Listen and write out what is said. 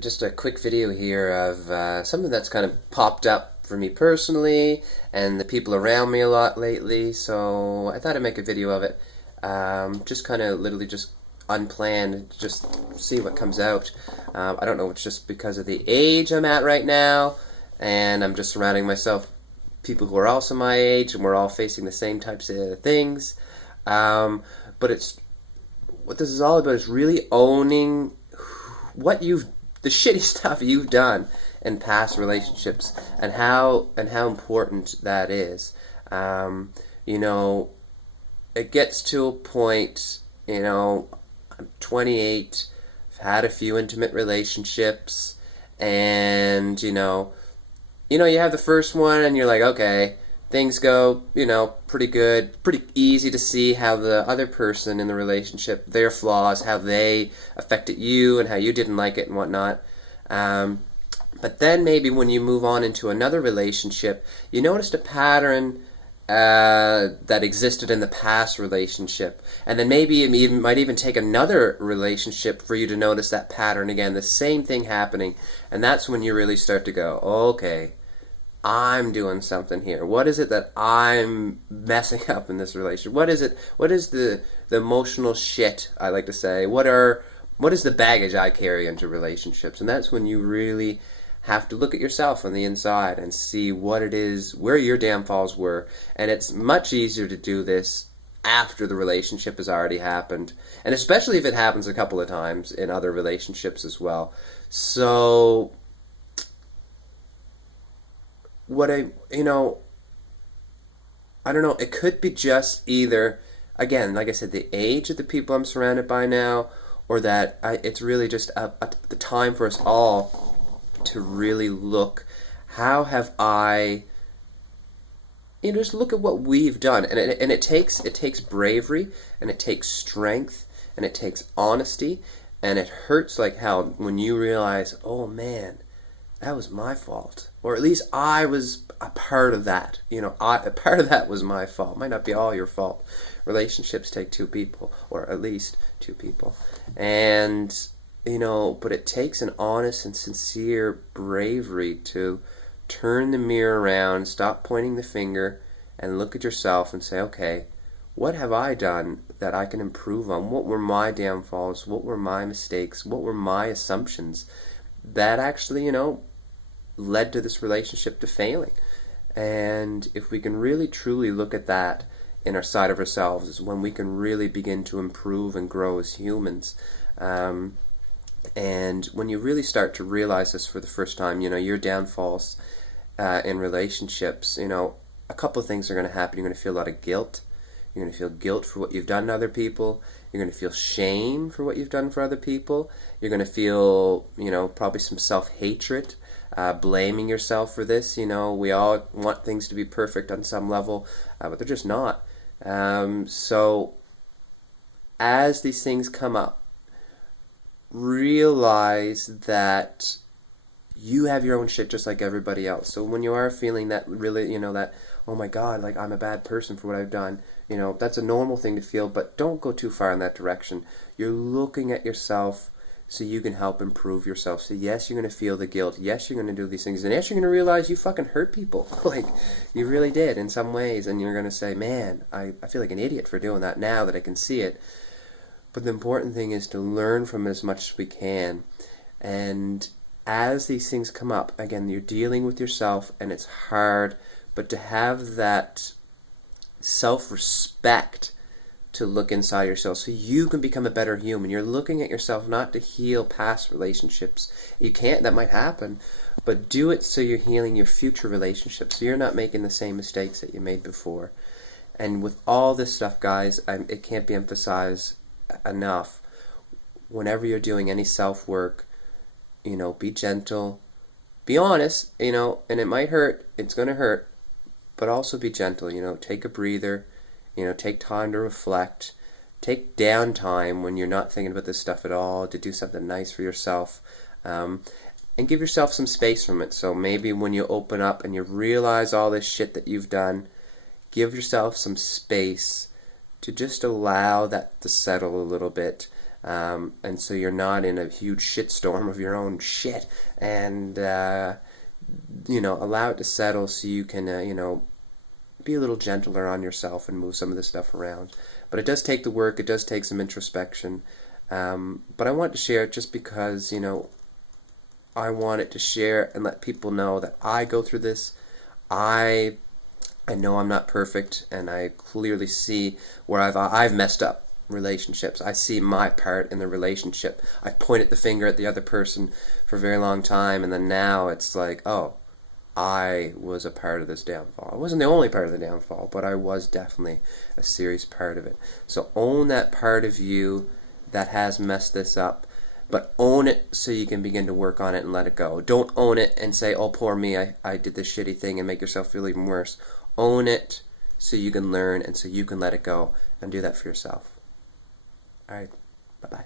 just a quick video here of something that's kind of popped up for me personally and the people around me a lot lately. So I thought I'd make a video of it. Just kind of literally just unplanned, just see what comes out. I don't know, it's just because of the age I'm at right now, and I'm just surrounding myself people who are also my age, and we're all facing the same types of things. But it's what this is all about is really owning the shitty stuff you've done in past relationships, and how important that is. You know, it gets to a point. You know, I'm 28. I've had a few intimate relationships, and you have the first one, and you're like, okay, things go, pretty good, pretty easy to see how the other person in the relationship, their flaws, how they affected you and how you didn't like it and whatnot. But then maybe when you move on into another relationship, you noticed a pattern that existed in the past relationship. And then maybe it might even take another relationship for you to notice that pattern again, the same thing happening. And that's when you really start to go, okay, I'm doing something here. What is it that I'm messing up in this relationship? What is it? What is the emotional shit, I like to say? What is the baggage I carry into relationships? And that's when you really have to look at yourself on the inside and see what it is, where your downfalls were. And it's much easier to do this after the relationship has already happened, and especially if it happens a couple of times in other relationships as well. So I don't know, it could be just either, again, like I said, the age of the people I'm surrounded by now, or that it's really just the time for us all to really look, how have I, just look at what we've done. And it takes bravery, and it takes strength, and it takes honesty, and it hurts like hell when you realize, oh man, that was my fault, or at least I was a part of that. A part of that was my fault. It might not be all your fault. Relationships take two people, or at least two people, and but it takes an honest and sincere bravery to turn the mirror around, stop pointing the finger, and look at yourself and say, okay, what have I done that I can improve on? What were my downfalls? What were my mistakes? What were my assumptions that actually, led to this relationship to failing? And if we can really truly look at that in our side of ourselves, is when we can really begin to improve and grow as humans. And when you really start to realize this for the first time, your downfalls in relationships, a couple of things are going to happen. You're going to feel a lot of guilt. You're going to feel guilt for what you've done to other people. You're going to feel shame for what you've done for other people. You're going to feel, probably some self-hatred, blaming yourself for this. We all want things to be perfect on some level, but they're just not. So as these things come up, realize that you have your own shit just like everybody else. So when you are feeling that really, that, oh my God, like I'm a bad person for what I've done, that's a normal thing to feel, but don't go too far in that direction. You're looking at yourself so you can help improve yourself. So yes, you're going to feel the guilt. Yes, you're going to do these things. And yes, you're going to realize you fucking hurt people. Like, you really did in some ways. And you're going to say, man, I feel like an idiot for doing that now that I can see it. But the important thing is to learn from it as much as we can. And as these things come up, again, you're dealing with yourself, and it's hard, but to have that self-respect to look inside yourself so you can become a better human. You're looking at yourself not to heal past relationships. You can't, that might happen, but do it so you're healing your future relationships, so you're not making the same mistakes that you made before. And with all this stuff, guys, it can't be emphasized enough. Whenever you're doing any self-work, be gentle, be honest, and it might hurt, it's going to hurt, but also be gentle, take a breather, take time to reflect, take downtime when you're not thinking about this stuff at all, to do something nice for yourself, and give yourself some space from it. So maybe when you open up and you realize all this shit that you've done, give yourself some space to just allow that to settle a little bit. And so you're not in a huge shitstorm of your own shit, and allow it to settle so you can be a little gentler on yourself and move some of this stuff around. But it does take the work. It does take some introspection. But I want to share it just because I wanted to share and let people know that I go through this. I know I'm not perfect, and I clearly see where I've messed up relationships. I see my part in the relationship. I pointed the finger at the other person for a very long time, and then now it's like, oh, I was a part of this downfall. I wasn't the only part of the downfall, but I was definitely a serious part of it. So own that part of you that has messed this up, but own it so you can begin to work on it and let it go. Don't own it and say, oh, poor me, I did this shitty thing, and make yourself feel even worse. Own it so you can learn and so you can let it go, and do that for yourself. All right, bye-bye.